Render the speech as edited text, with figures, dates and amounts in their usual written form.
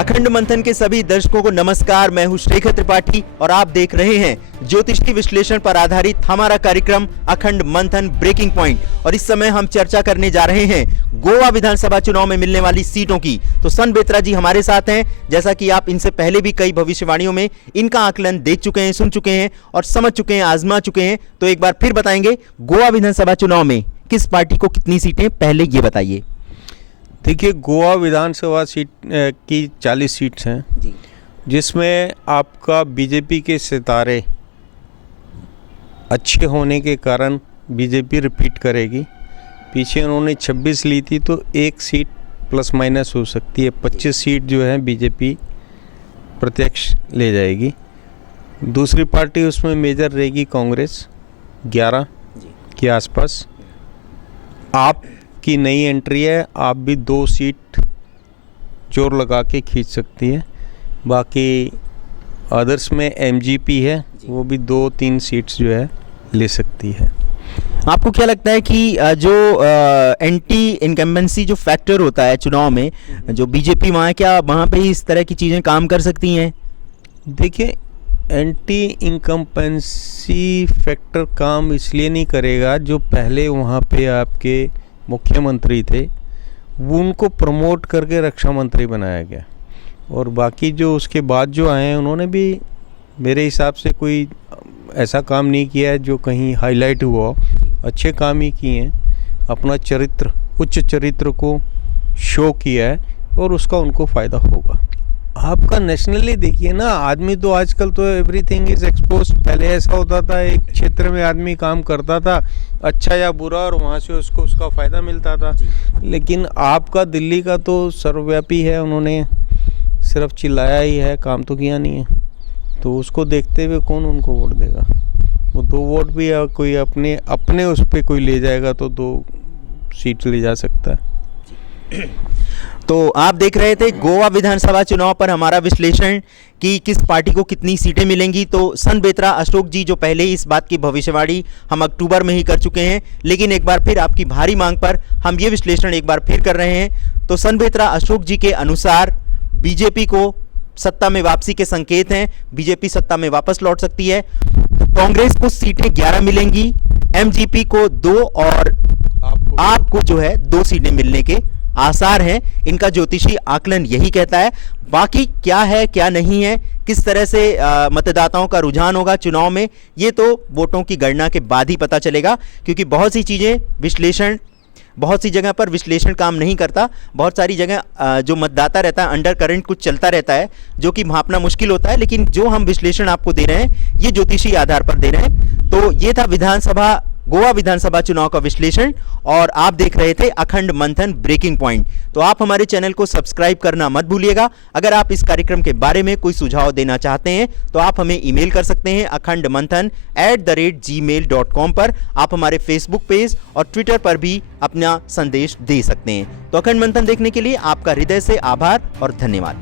अखंड मंथन के सभी दर्शकों को नमस्कार। मैं हूं शेखर त्रिपाठी और आप देख रहे हैं ज्योतिषी विश्लेषण पर आधारित हमारा कार्यक्रम अखंड मंथन ब्रेकिंग पॉइंट। और इस समय हम चर्चा करने जा रहे हैं गोवा विधानसभा चुनाव में मिलने वाली सीटों की। तो सन बेत्रा जी हमारे साथ हैं। जैसा कि आप इनसे पहले भी कई भविष्यवाणियों में इनका आकलन देख चुके हैं, सुन चुके हैं और समझ चुके हैं, आजमा चुके हैं, तो एक बार फिर बताएंगे गोवा विधानसभा चुनाव में किस पार्टी को कितनी सीटें, पहले ये बताइए। देखिए, गोवा विधानसभा सीट की 40 सीट्स हैं जी, जिसमें आपका बीजेपी के सितारे अच्छे होने के कारण बीजेपी रिपीट करेगी। पीछे उन्होंने 26 ली थी, तो एक सीट प्लस माइनस हो सकती है। 25 सीट जो है बीजेपी प्रत्यक्ष ले जाएगी। दूसरी पार्टी उसमें मेजर रहेगी कांग्रेस, 11 के आसपास। आप की नई एंट्री है, आप भी 2 सीट जोर लगा के खींच सकती है। बाकी अदर्स में एमजीपी है, वो भी 2-3 सीट्स जो है ले सकती है। आपको क्या लगता है कि जो एंटी इनकम्बेंसी जो फैक्टर होता है चुनाव में, जो बीजेपी वहाँ, क्या वहाँ पे इस तरह की चीज़ें काम कर सकती हैं? देखिए, एंटी इनकम्बेंसी फैक्टर काम इसलिए नहीं करेगा, जो पहले वहाँ पे आपके मुख्यमंत्री थे वो उनको प्रमोट करके रक्षा मंत्री बनाया गया, और बाकी जो उसके बाद जो आए हैं उन्होंने भी मेरे हिसाब से कोई ऐसा काम नहीं किया है जो कहीं हाईलाइट हुआ हो। अच्छे काम ही किए हैं, अपना चरित्र, उच्च चरित्र को शो किया है और उसका उनको फ़ायदा होगा। आपका नेशनली देखिए ना, आदमी तो आजकल तो एवरीथिंग इज़ एक्सपोज। पहले ऐसा होता था, एक क्षेत्र में आदमी काम करता था, अच्छा या बुरा, और वहाँ से उसको उसका फ़ायदा मिलता था। लेकिन आपका दिल्ली का तो सर्वव्यापी है, उन्होंने सिर्फ चिल्लाया ही है, काम तो किया नहीं है। तो उसको देखते हुए कौन उनको वोट देगा? वो 2 वोट भी कोई अपने उस पर कोई ले जाएगा तो 2 सीट ले जा सकता है। तो आप देख रहे थे गोवा विधानसभा चुनाव पर हमारा विश्लेषण कि किस पार्टी को कितनी सीटें मिलेंगी। तो सन बेत्रा अशोक जी जो पहले ही इस बात की भविष्यवाणी हम अक्टूबर में ही कर चुके हैं, लेकिन एक बार फिर आपकी भारी मांग पर हम ये विश्लेषण एक बार फिर कर रहे हैं। तो सन बेत्रा अशोक जी के अनुसार बीजेपी को सत्ता में वापसी के संकेत हैं, बीजेपी सत्ता में वापस लौट सकती है। कांग्रेस को सीटें 11 मिलेंगी, एमजीपी को 2 और आपको जो है 2 सीटें मिलने के आसार हैं। इनका ज्योतिषी आकलन यही कहता है। बाकी क्या है क्या नहीं है, किस तरह से मतदाताओं का रुझान होगा चुनाव में, ये तो वोटों की गणना के बाद ही पता चलेगा, क्योंकि बहुत सी जगह पर विश्लेषण काम नहीं करता। बहुत सारी जगह जो मतदाता रहता है, अंडर करंट कुछ चलता रहता है जो कि भांपना मुश्किल होता है। लेकिन जो हम विश्लेषण आपको दे रहे हैं ये ज्योतिषी आधार पर दे रहे हैं। तो ये था गोवा विधानसभा चुनाव का विश्लेषण, और आप देख रहे थे अखंड मंथन ब्रेकिंग पॉइंट। तो आप हमारे चैनल को सब्सक्राइब करना मत भूलिएगा। अगर आप इस कार्यक्रम के बारे में कोई सुझाव देना चाहते हैं तो आप हमें ईमेल कर सकते हैं akhandmanthan@gmail.com पर। आप हमारे फेसबुक पेज और ट्विटर पर भी अपना संदेश दे सकते हैं। तो अखंड मंथन देखने के लिए आपका हृदय से आभार और धन्यवाद।